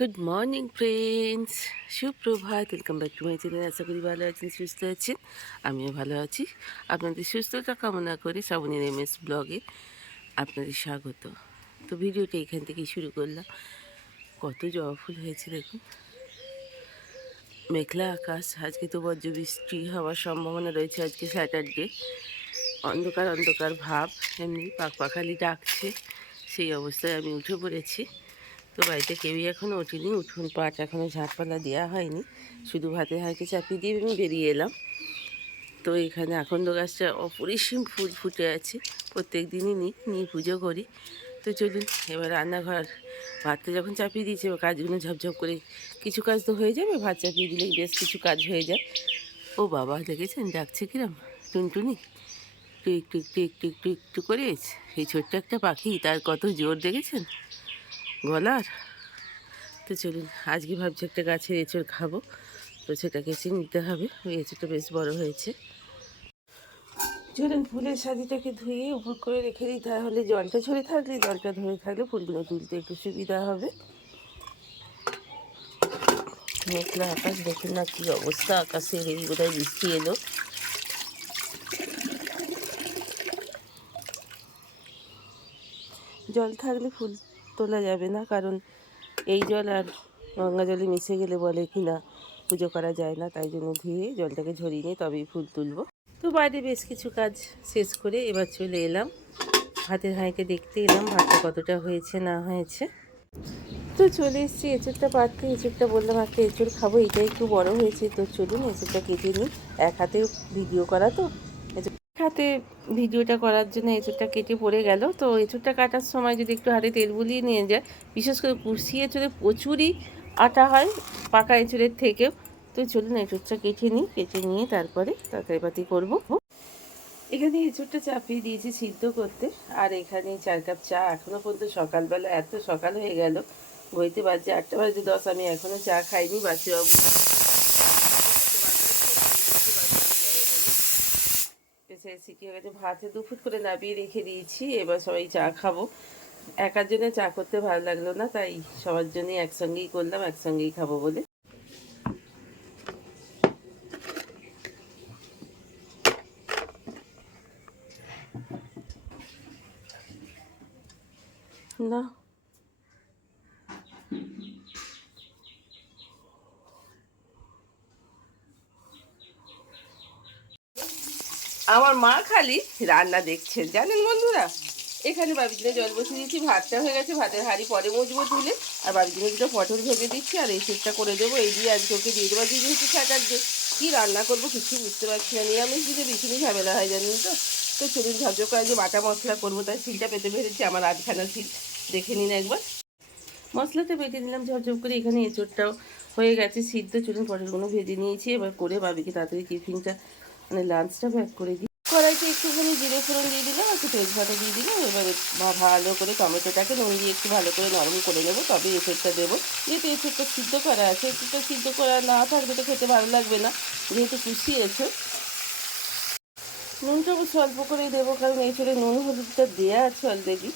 Good morning friends, সুপ্রভাত। Welcome back to my channel. আশা করি ভালো আছেন, সুস্থ আছেন। আমিও ভালো আছি। আপনাদের সুস্থতা কামনা করে শ্রাবণীর MS ব্লগে আপনাদের স্বাগত। তো ভিডিওটা এখান থেকেই শুরু করলাম। কত জবা ফুল হয়েছে দেখুন। মেঘলা আকাশ, আজকে তো বজ্র বৃষ্টি হওয়ার সম্ভাবনা রয়েছে। আজকে স্যাটারডে, অন্ধকার অন্ধকার ভাব, এমনি পাখপাখালি ডাকছে। সেই অবস্থায় আমি উঠে পড়েছি। তো বাড়িতে কেউই এখনও ওঠেনি, উঠোন পাট এখনও ঝাঁটপালা দেওয়া হয়নি, শুধু ভাতের হাঁড়িতে চাপিয়ে দিয়ে আমি বেরিয়ে এলাম। তো এখানে আকন্দ গাছটা অপরিসীম ফুল ফুটে আছে, প্রত্যেক দিনই নিয়ে পুজো করি। তো চলুন এবার রান্নাঘর, ভাতটা যখন চাপিয়ে দিয়েছি এবার কাজগুলো ঝপঝপ করে, কিছু কাজ তো হয়ে যাবে, ভাত চাপিয়ে দিলেই বেশ কিছু কাজ হয়ে যায়। ও বাবা, দেখেছেন ডাকছে কিরম টুনটুনি, একটু একটু একটু একটু একটু একটু করে। এই ছোট্ট একটা পাখি, তার কত জোর দেখেছেন গলার। তো চলুন, আজকে ভাবছি একটা গাছের এঁচড় খাবো, তো সেটা কেচে নিতে হবে। ওই এঁচড়টা বেশ বড় হয়েছে। চলুন ফুলের শাড়িটাকে ধুয়ে উপর করে রেখে দিই, তাহলে জলটা ঝরে থাকলে, জলটা ধরে থাকলে ফুলগুলো তুলতে একটু সুবিধা হবে। মেঘলা আকাশ দেখুন না কী অবস্থা আকাশের, এই বোধহয় বৃষ্টি এলো। জল থাকলে ফুল তোলা যাবে না, কারণ এই জল আর গঙ্গা জলে মিশে গেলে বলে কি না পুজো করা যায় না। তাই জন্য ধুয়ে জলটাকে ঝরিয়ে নিয়ে তবেই ফুল তুলবো। তো বাইরে বেশ কিছু কাজ শেষ করে এবার চলে এলাম, ভাতের হাঁড়িতে দেখতে এলাম ভাতটা কতটা হয়েছে না হয়েছে। তো চলে এসেছি এঁচড়টা পাততে। এঁচড়টা বললাম একটা এঁচড় খাবো, এটা একটু বড় হয়েছে। তো চলুন এঁচড়টা কেটে নিই। এক হাতে ভিডিও করা তো, এক হাতে ভিডিওটা করার জন্য এঁচড়টা কেটে পড়ে গেল। তো এঁচড়টা কাটার সময় যদি একটু হাতে তেল বুলিয়ে নিয়ে যায়, বিশেষ করে কুশি এঁচড়ে প্রচুরই আটা হয় পাকা এঁচড়ের থেকেও। তো চলুন এঁচড়টা কেটে নিই, কেটে নিয়ে তারপরে তরকারিপাতি করবো। এখানে এঁচড়টা চাপিয়ে দিয়েছি সিদ্ধ করতে, আর এখানে 4 কাপ চা। এখনও পর্যন্ত সকালবেলা, এত সকাল হয়ে গেল, ঘড়িতে বাজে 8:10, আমি এখনও চা খাইনি। বাচ্চাবাবু প্রেসারে সিটি হয়ে গেছে, ভাতে 2 ফুট করে নামিয়ে রেখে দিয়েছি। এবার সবাই চা খাবো। একার জন্য চা করতে ভালো লাগলো না, তাই সবার জন্যই একসঙ্গেই করলাম, একসঙ্গেই খাবো বলে। না, আমার মা খালি রান্না দেখছেন জানেন বন্ধুরা। এখানে বাবির জন্য জল বসিয়ে দিচ্ছি, ভাতটা হয়ে গেছে, ভাতের হাঁড়ি পরে মজবো তুলে। আর বাবির জন্য দুটো পটল ভেজে দিচ্ছি, আর এই সেটটা করে দেবো। এই দিয়ে আজকে ওকে দিয়ে দেবো। দিয়ে যেহেতু স্যাটারডে, কী রান্না করবো কিছু বুঝতে পারছি না। নিরামিষ দিকে ভীষণই ঝামেলা হয় জানেন তো। তো চলুন ঝপঝপ করে যে বাটা মশলা করবো, তাই শিলটা পেতে পেরেছি, আমার 8খানা শিল, দেখে নিন একবার। মশলাটা বেটে নিলাম ঝপঝপ করে। এখানে এঁচড়টাও হয়ে গেছে সিদ্ধ। চলুন পটলগুলো ভেজে নিয়েছি, এবার করে বাবিকে তাড়াতাড়ি টিফিনটা, মানে লাঞ্চটা প্যাক করে দিই। কড়াইতে একটুখানি জিরে ফোড়ন দিয়ে দিলাম, একটু তেজপাতা দিয়ে দিলাম। এবারে ভালো করে টমেটোটাকে নুন দিয়ে একটু ভালো করে নরম করে নেবো, তবে এঁচড়টা দেবো। যেহেতু এঁচড়টা সিদ্ধ করা আছে, এঁচড়টা সিদ্ধ করা না থাকলে তো খেতে ভালো লাগবে না, যেহেতু কুচি এঁচড়। নুনটা অবশ্য অল্প করেই দেবো, কারণ এঁচড়ে নুন হলুদটা দেওয়া আছে অলরেডি।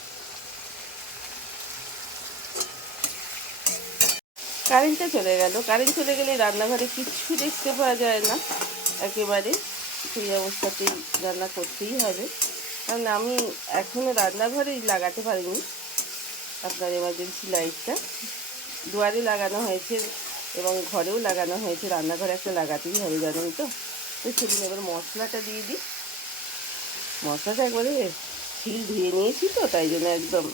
কারেন্টটা চলে গেল, কারেন্ট চলে গেলে রান্নাঘরে কিচ্ছু দেখতে পাওয়া যায় না একেবারে। সেই অবস্থাতেই রান্না করতেই হবে, কারণ আমি এখনও রান্নাঘরেই লাগাতে পারিনি আপনার এমার্জেন্সি লাইটটা। দুয়ারে লাগানো হয়েছে এবং ঘরেও লাগানো হয়েছে, রান্নাঘরে একটা লাগাতেই হবে জানেন তো। তো সেদিন এবার মশলাটা দিয়ে দিই। মশলাটা একবারে শিল ধুয়ে নিয়েছি তো, তাই জন্য একদম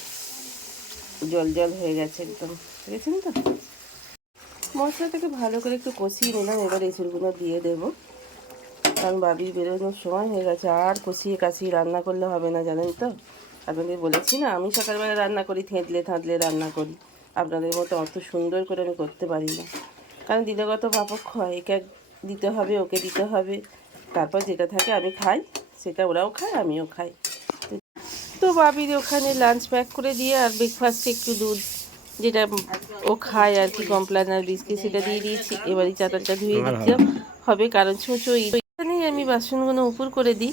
জল জল হয়ে গেছে একদম, দেখেছেন তো। মশলাটাকে ভালো করে একটু কষিয়ে নিলাম, এবার এঁচড়গুলো দিয়ে দেবো, কারণ বাবির বেরোনোর সময় হয়ে গেছে। আর কষিয়ে কাশিয়ে রান্না করলে হবে না জানেন তো। আপনাদের বলেছি না, আমি সকালবেলা রান্না করি, থেঁতলে থাঁতলে রান্না করি। আপনাদের মতো অত সুন্দর করে আমি করতে পারি না, কারণ দিনগত পাপক্ষ হয়। একে দিতে হবে, ওকে দিতে হবে, তারপর যেটা থাকে আমি খাই, সেটা ওরাও খায়, আমিও খাই। তো বাবির ওখানে লাঞ্চ প্যাক করে দিয়ে, আর ব্রেকফাস্টে একটু দুধ, যেটা ও খায় আর কি, কমপ্লান আর বিস্কিট, সেটা দিয়ে দিয়েছি। এবারই চাতালটা ধুয়ে দিতে হবে, কারণ ছুঁচো এখানেই আমি বাসনগুলো উপর করে দিই,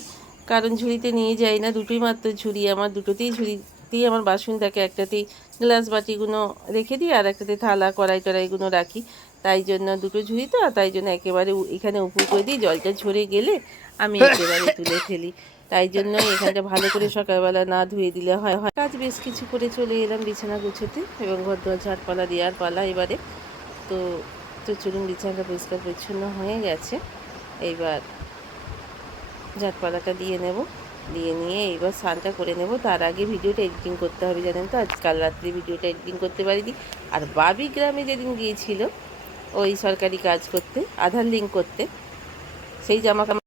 কারণ ঝুড়িতে নিয়ে যাই না। দুটোই মাত্র ঝুড়ি আমার, দুটোতেই ঝুড়ি দিয়ে আমার বাসনটাকে একটাতেই গ্লাস বাটিগুলো রেখে দিই, আর একটাতে থালা কড়াই টড়াইগুলো রাখি। তাই জন্য দুটো ঝুড়ি তো, তাই জন্য একেবারে এখানে উপুর করে দিই, জলটা ঝরে গেলে আমি একেবারে তুলে ফেলি। তাই জন্য এখানটা ভালো করে সকালবেলা না ধুয়ে দিলে হয়। কাজ বেশ কিছু করে চলে এলাম বিছানা গুছোতে, এবং ঘর দোয়ার ঝাড়পালা দেওয়ার পালা এবারে। তো তো চলুন, বিছানাটা পরিষ্কার পরিচ্ছন্ন হয়ে গেছে, এইবার ঝাড়পালাটা দিয়ে নেব। দিয়ে নিয়ে এইবার স্নানটা করে নেব। তার আগে ভিডিওটা এডিটিং করতে হবে, জানেন তো, আজকাল রাত্রে ভিডিওটা এডিটিং করতে পারিনি। আর বাবি গ্রামে যেদিন গিয়েছিল ওই সরকারি কাজ করতে, আধার লিঙ্ক করতে, সেই জামা কাপড়,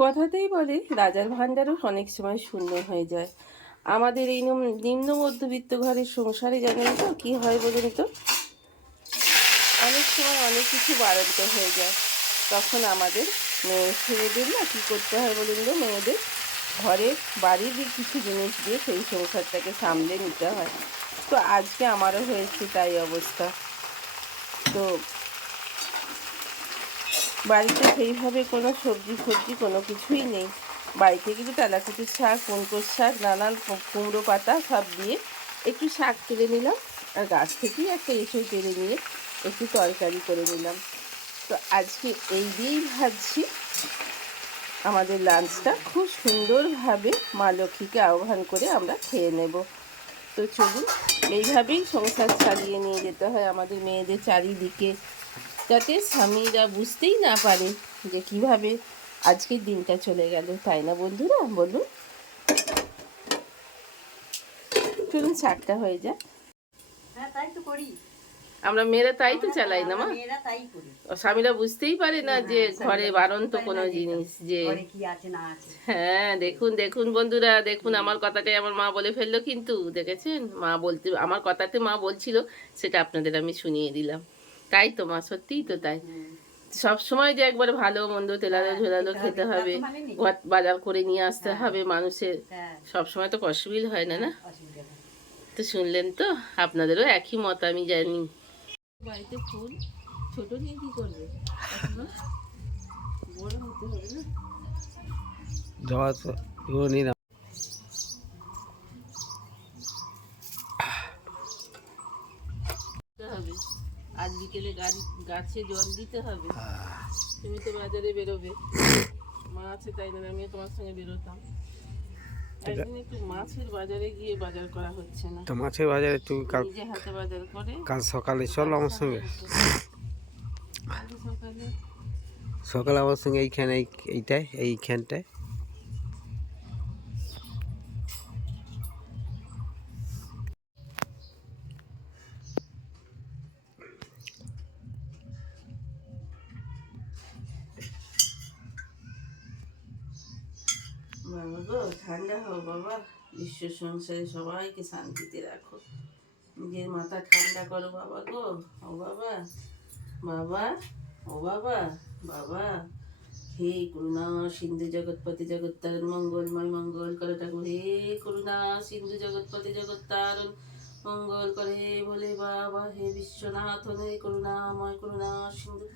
কথাতেই বলে রাজার ভাণ্ডারও অনেক সময় শূন্য হয়ে যায়। আমাদের এই নিম্ন মধ্যবিত্ত ঘরের সংসারে জানেন তো কী হয় বলুন তো, অনেক সময় অনেক কিছু বাড়ন্ত হয়ে যায়। তখন আমাদের ছেলেদের না কী করতে হয় বলুন তো, মেয়েদের ঘরের বাড়ির কিছু জিনিস দিয়ে সেই সংসারটাকে সামলে নিতে হয়। তো আজকে আমারও হয়েছে তাই অবস্থা। তো বাড়িতে সেইভাবে কোনো সবজি ফবজি কোনো কিছুই নেই। বাড়িতে কিন্তু তেলাকুচুর শাক, কুনকোর শাক, নানান কুমড়ো পাতা সব দিয়ে একটু শাক তুলে নিলাম, আর গাছ থেকেই একটা এঁচড় পেরে নিয়ে একটু তরকারি করে নিলাম। তো আজকে এই দিয়েই ভাবছি আমাদের লাঞ্চটা খুব সুন্দরভাবে মা লক্ষ্মীকে আহ্বান করে আমরা খেয়ে নেব। তো চলুন, এইভাবেই সংসার চালিয়ে নিয়ে যেতে হয় আমাদের মেয়েদের চারিদিকে, যাতে স্বামীরা বুঝতেই না পারে যে কিভাবে আজকের দিনটা চলে গেল, তাই না বন্ধুরা বলুন? চলুন শাকটা হয়ে যায়। হ্যাঁ, তাই তো করি আমরা মেয়েরা, তাই তো চালাই না মা। মেয়েরা, তাই করি। স্বামীরা বুঝতেই পারে না যে ঘরে বাড়ন্ত কোনো জিনিস, যে ঘরে কি আছে না আছে। হ্যাঁ, দেখুন দেখুন বন্ধুরা, দেখুন আমার কথাটাই আমার মা বলে ফেললো, কিন্তু দেখেছেন মা বলতে, আমার কথাতে মা বলছিল, সেটা আপনাদের আমি শুনিয়ে দিলাম। তাই তো মা, সত্যিই তো তাই। সব সময় যে একবারে ভালো মন্দ তেলালো ঝোলালো খেতে হবে, বাজার করে নিয়ে আসতে হবে মানুষের, সব সময় তো পসিবল হয় না, না? তো শুনলেন তো, আপনাদেরও একই মত আমি জানি। বাড়িতে ফুল ছোট নিয়ে কি করবে, বড় হতে হবে না? হবে আজ বিকেলে গাছে জল দিতে হবে। তুমি তো বাজারে বেরোবে, মা আছে তাই না, আমিও তোমার সঙ্গে বেরোতাম। একদিন একটু মাছের বাজারে গিয়ে বাজার করা হচ্ছে না, তো মাছের বাজারে তুমি নিজে হাতে বাজার করে। কাল সকালে চলো আমার সঙ্গে, সকালে সকালে আমার সঙ্গে এইখানে এইখানটায় বাবা গো, ঠান্ডা হও বাবা, বিশ্ব সংসারে সবাইকে শান্তিতে রাখো, নিজের মাথা ঠান্ডা করো বাবা গো। ও বাবা, বাবা, ও বাবা, বাবা, হে করুণা সিন্ধু জগৎপতি জগত্তারণ মঙ্গলময় মঙ্গল করে ঠাকুর, হে করুণা সিন্ধু জগৎপতি জগত্তারণ মঙ্গল করে বলে বাবা, হে বিশ্বনাথ হে করুণাময় করুণা সিন্ধু,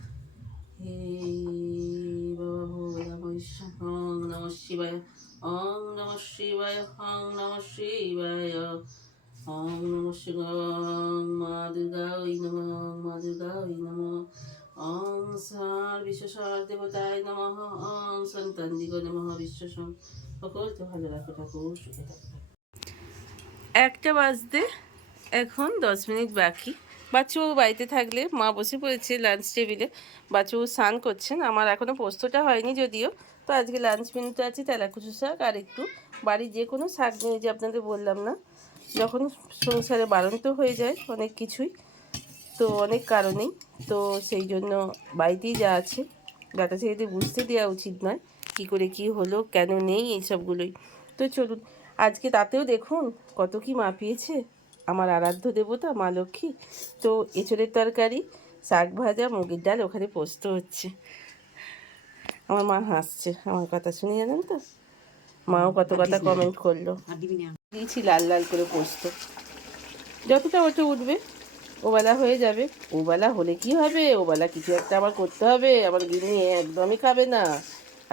হে বাবা ভোগ নম শিবায়, ওং নম শিবায়, ওং নম শিবায়, ওং নম শিবায়, মা দুর্গা ওই নম, মা দুর্গা ওই নম, ওং সার বিশ্বসার দেবতায় নমঃ, ওং সন্তান দিগ নমঃ, বিশ্বসং সকলকে ভালো রাখো ঠাকুর, সুখে থাকো। 1টা বাজতে এখন 10 মিনিট বাকি। বাচ্চু বাড়িতে থাকলে মা বসে পড়েছে লাঞ্চ টেবিলে, বাচ্চু স্নান করছেন। আমার এখনও পোস্তটা হয়নি যদিও। তো আজকে লাঞ্চ মেনুতে আছে তেলাকুচু শাক আর একটু বাড়ির যে কোনো শাক নিয়ে, যে আপনাদের বললাম না, যখন সংসারে বাড়ন্ত হয়ে যায় অনেক কিছুই, তো অনেক কারণেই, তো সেই জন্য বাড়িতেই যা আছে, বেটা ছেলেদের বুঝতে দেওয়া উচিত নয় কী করে কী হলো, কেন নেই, এইসবগুলোই। তো চলুন, আজকে তাতেও দেখুন কত কি মাপিয়েছে আমার আরাধ্য দেবতা মা লক্ষ্মী। তো এঁচড়ের তরকারি, শাক ভাজা, মুগের ডাল, ওখানে পোস্ত হচ্ছে। আমার মা হাসছে আমার কথা শুনে, জানেন তো, মাও কত কথা কমেন্ট করলো। দিয়েছি লাল লাল করে পোস্ত, যতটা ওটা উঠবে ওবেলা হয়ে যাবে। ওবেলা হলে কি হবে, ওবেলা কিছু একটা আবার করতে হবে, আমার গিন্নি একদমই খাবে না,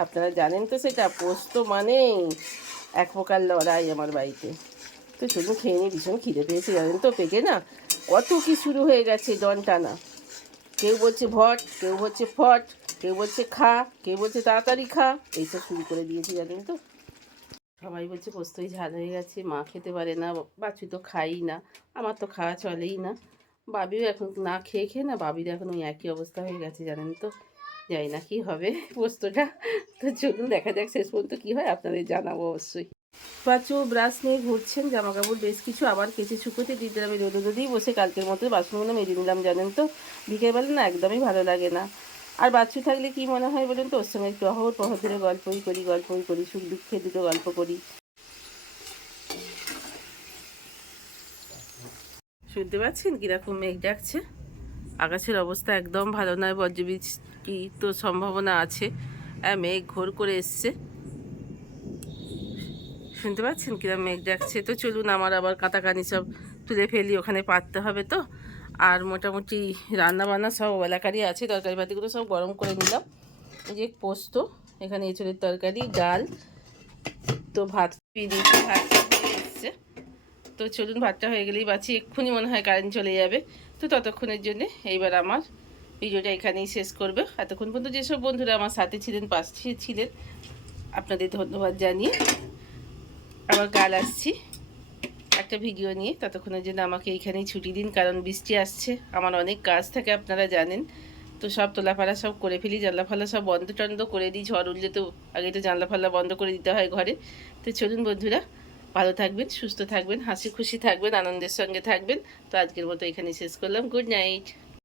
আপনারা জানেন তো সেটা। পোস্ত মানেই এক প্রকার লড়াই আমার বাড়িতে। তো চলুন খেয়ে নিয়ে, ভীষণ খিদে পেয়েছে জানেন তো, পেটে না কত কি শুরু হয়ে গেছে ডন টানা। কেউ বলছে ভট, কেউ বলছে ফট, কেউ বলছে খা, কেউ বলছে তাড়াতাড়ি খা, এইসব শুরু করে দিয়েছি জানেন তো। সবাই বলছে পোস্তই ঝাল হয়ে গেছে, মা খেতে পারে না, বাছু তো খাই না, আমার তো খাওয়া চলেই না। বাবিও এখন না খেয়ে খেয়ে না, বাবির এখন ওই একই অবস্থা হয়ে গেছে জানেন তো। জানি না কী হবে পোস্তটা, তো চলুন দেখা যাক শেষ পর্যন্ত কী হয়, আপনাদের জানাবো অবশ্যই। বাচ্চু ব্রাশ নিয়ে ঘুরছেন, জামা কাপড় বেশ কিছু আবার কেচে শুকোতে দিতে আমি রোদে দিয়েই বসে কালকের মতো বাসনগুলো মেজে নিলাম জানেন তো। বিকেলবেলা না একদমই ভালো লাগে না। আর বাচ্চু থাকলে কি মনে হয় বলুন তো, ওর সঙ্গে একটু অহর পহর ধরে গল্পই করি, সুখ দুঃখে দুটো গল্প করি। শুনতে পাচ্ছেন কীরকম মেঘ ডাকছে, আকাশের অবস্থা একদম ভালো নয়, বজ্রবৃষ্টি তো সম্ভাবনা আছে, মেঘ ঘোর করে এসছে। শুনতে পাচ্ছেন কিরম মেঘ ডাকছে। তো চলুন আমার আবার কাটাকানি সব তুলে ফেলি, ওখানে পাততে হবে তো। আর মোটামুটি রান্না বান্না সব এলাকারই আছে, তরকারি পাতিগুলো সব গরম করে নিলাম। এই যে পোস্ত, এখানে এঁচড়ের তরকারি, ডাল, তো ভাত দিয়েছি, ভাতটা হয়ে এসছে। তো চলুন ভাতটা হয়ে গেলেই বাঁচি, এক্ষুনি মনে হয় কারেন্ট চলে যাবে। তো ততক্ষণের জন্যে এইবার আমার ভিডিওটা এখানেই শেষ করবে। এতক্ষণ পর্যন্ত যেসব বন্ধুরা আমার সাথে ছিলেন, পাশে ছিলেন, আপনাদের ধন্যবাদ জানিয়ে আবার কাল আসছি একটা ভিডিও নিয়ে। ততক্ষণের জন্য আমাকে এইখানেই ছুটি দিন, কারণ বৃষ্টি আসছে, আমার অনেক কাজ থাকে আপনারা জানেন। তো সব তোলাফালা সব করে ফেলি, জানলা ফালা সব বন্ধ টন্ধ করে দিই, ঝড় উঠলে তো আগে তো জানলা ফাল্লা বন্ধ করে দিতে হয় ঘরে। তো চলুন বন্ধুরা, ভালো থাকবেন, সুস্থ থাকবেন, হাসি খুশি থাকবেন, আনন্দের সঙ্গে থাকবেন। তো আজকের মতো এখানেই শেষ করলাম। Good night.